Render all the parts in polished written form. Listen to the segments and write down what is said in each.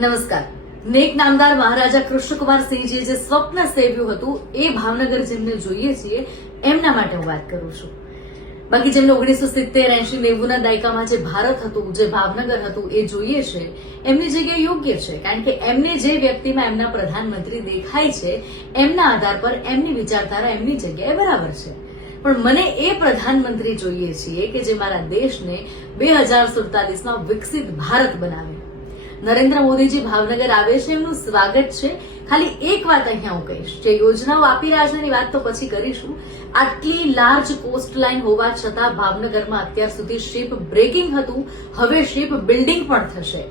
નમસ્કાર. નેક નામદાર મહારાજા કૃષ્ણકુમારસિંહજીએ જે સ્વપ્ન સેવ્યું હતું એ ભાવનગર જેમને જોઈએ છીએ એમના માટે હું વાત કરું છું. બાકી જેમને 1970, 80, 90 ના દાયકામાં જે ભારત હતું, જે ભાવનગર હતું એ જોઈએ છે એમની જગ્યાએ યોગ્ય છે, કારણ કે એમને જે વ્યક્તિમાં એમના પ્રધાનમંત્રી દેખાય છે એમના આધાર પર એમની વિચારધારા એમની જગ્યાએ બરાબર છે. પણ મને એ પ્રધાનમંત્રી જોઈએ છીએ કે જે મારા દેશને 2047માં વિકસિત ભારત બનાવે. નરેન્દ્ર મોદીજી ભાવનગર આવે છે, એમનું સ્વાગત છે. ખાલી એક વાત અહીંયા હું કહીશ, જે યોજનાઓ આપી રહ્યા છે એની વાત તો પછી કરીશું. આટલી લાર્જ કોસ્ટ લાઇન હોવા છતાં ભાવનગરમાં અત્યાર સુધી શિપ બ્રેકિંગ હતું, હવે શિપ બિલ્ડિંગ પણ થશે.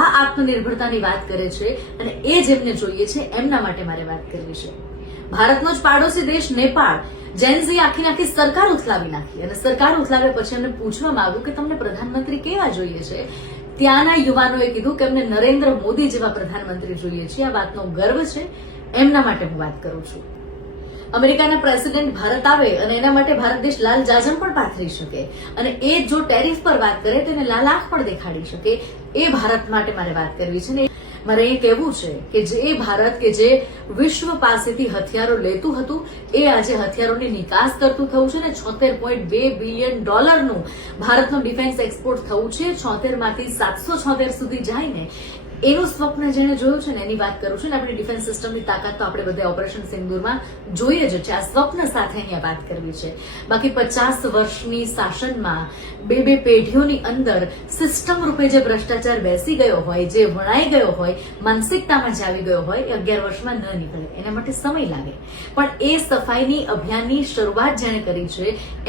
આ આત્મનિર્ભરતાની વાત કરે છે અને એ જેમને જોઈએ છે એમના માટે મારે વાત કરવી છે. ભારતનો જ પાડોશી દેશ નેપાળ, જેનઝી આખી સરકાર ઉથલાવી નાખી અને સરકાર ઉથલાવ્યા પછી એમને પૂછવામાં આવ્યું કે તમને પ્રધાનમંત્રી કેવા જોઈએ છે. ત્યાંના યુવાનોએ કીધું કે અમને નરેન્દ્ર મોદી જેવા પ્રધાનમંત્રી જોઈએ છે. આ વાતનો ગર્વ છે, એમના માટે હું વાત કરું છું. અમેરિકાના પ્રેસિડેન્ટ ભારત આવે અને એના માટે ભારત દેશ લાલ જાજમ પણ પાથરી શકે અને એ જો ટેરિફ પર વાત કરે તેને લાલ આંખ પણ દેખાડી શકે. એ ભારત માટે મારે વાત કરવી છે ને મારે એ કહેવું છે કે જે ભારત કે જે વિશ્વ પાસેથી હથિયારો લેતું હતું એ આજે હથિયારોની નિકાસ કરતું થયું છે ને $76.2 બિલિયન ભારતનું ડિફેન્સ એક્સપોર્ટ થયું છે. 76 માંથી 776 સુધી જાય ને એનું સ્વપ્ન જેને જોયું છે ને એની વાત કરું છું ને. આપણી ડિફેન્સ સિસ્ટમની તાકાત તો આપણે બધા ઓપરેશન સિંદૂરમાં જોઈએ જ છે. આ સ્વપ્ન સાથે અહીંયા વાત કરવી છે. બાકી 50 વર્ષની શાસનમાં બે પેઢીઓની અંદર સિસ્ટમ રૂપે જે ભ્રષ્ટાચાર બેસી ગયો હોય, જે વણાઈ ગયો હોય, માનસિકતામાં જ આવી ગયો હોય, એ 11 વર્ષમાં ન નીકળે. એના માટે સમય લાગે. પણ એ સફાઈની અભિયાનની શરૂઆત જેણે કરી છે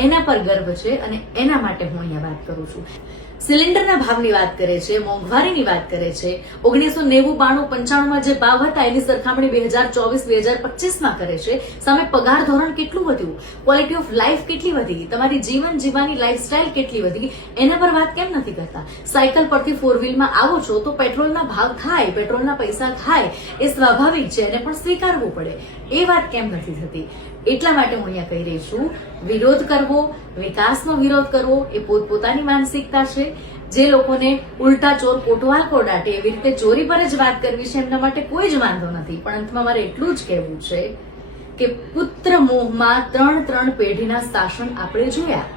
એના પર ગર્વ છે અને એના માટે હું અહીંયા વાત કરું છું. સિલિન્ડરના ભાવની વાત કરે છે, મોંઘવારીની વાત કરે છે. 1990, 92, 95માં જે ભાવ હતા એની સરખામણી 2024-2025માં કરે છે. સામે પગાર ધોરણ કેટલું વધ્યું, ક્વોલિટી ઓફ લાઈફ કેટલી વધી, તમારી જીવન જીવવાની લાઈફસ્ટાઈલ કેટલી વધી, એના પર વાત કેમ નથી કરતા? સાયકલ પરથી 4 વ્હીલમાં આવો છો તો પેટ્રોલના ભાવ થાય, પેટ્રોલના પૈસા થાય, એ સ્વાભાવિક છે, એને પણ સ્વીકારવું પડે. એ વાત કેમ નથી થતી? એટલા માટે હું અહીંયા કહી રહી છું, વિરોધ કરવો, વિકાસનો વિરોધ કરવો એ પોતપોતાની માનસિકતા છે. જે લોકોને ઉલટા ચોર કોટવાલ કોડાટે એવી રીતે ચોરી પર જ વાત કરવી છે એમના માટે કોઈ જ વાંધો નથી. પણ અંતમાં મારે એટલું જ કહેવું છે કે પુત્ર મોહમાં 3 પેઢીના શાસન આપણે જોયા,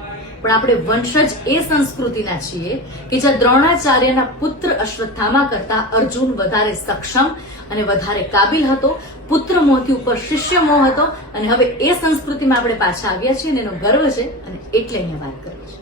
પણ આપણે વંશજ એ સંસ્કૃતિના છીએ કે જ્યાં દ્રોણાચાર્યના પુત્ર અશ્વત્થામા કરતા અર્જુન વધારે સક્ષમ અને વધારે કાબિલ હતો. પુત્ર મોહથી ઉપર શિષ્ય મોહ હતો અને હવે એ સંસ્કૃતિમાં આપણે પાછા આવ્યા છીએ અને એનો ગર્વ છે અને એટલે અહીંયા વાત કરવી છે.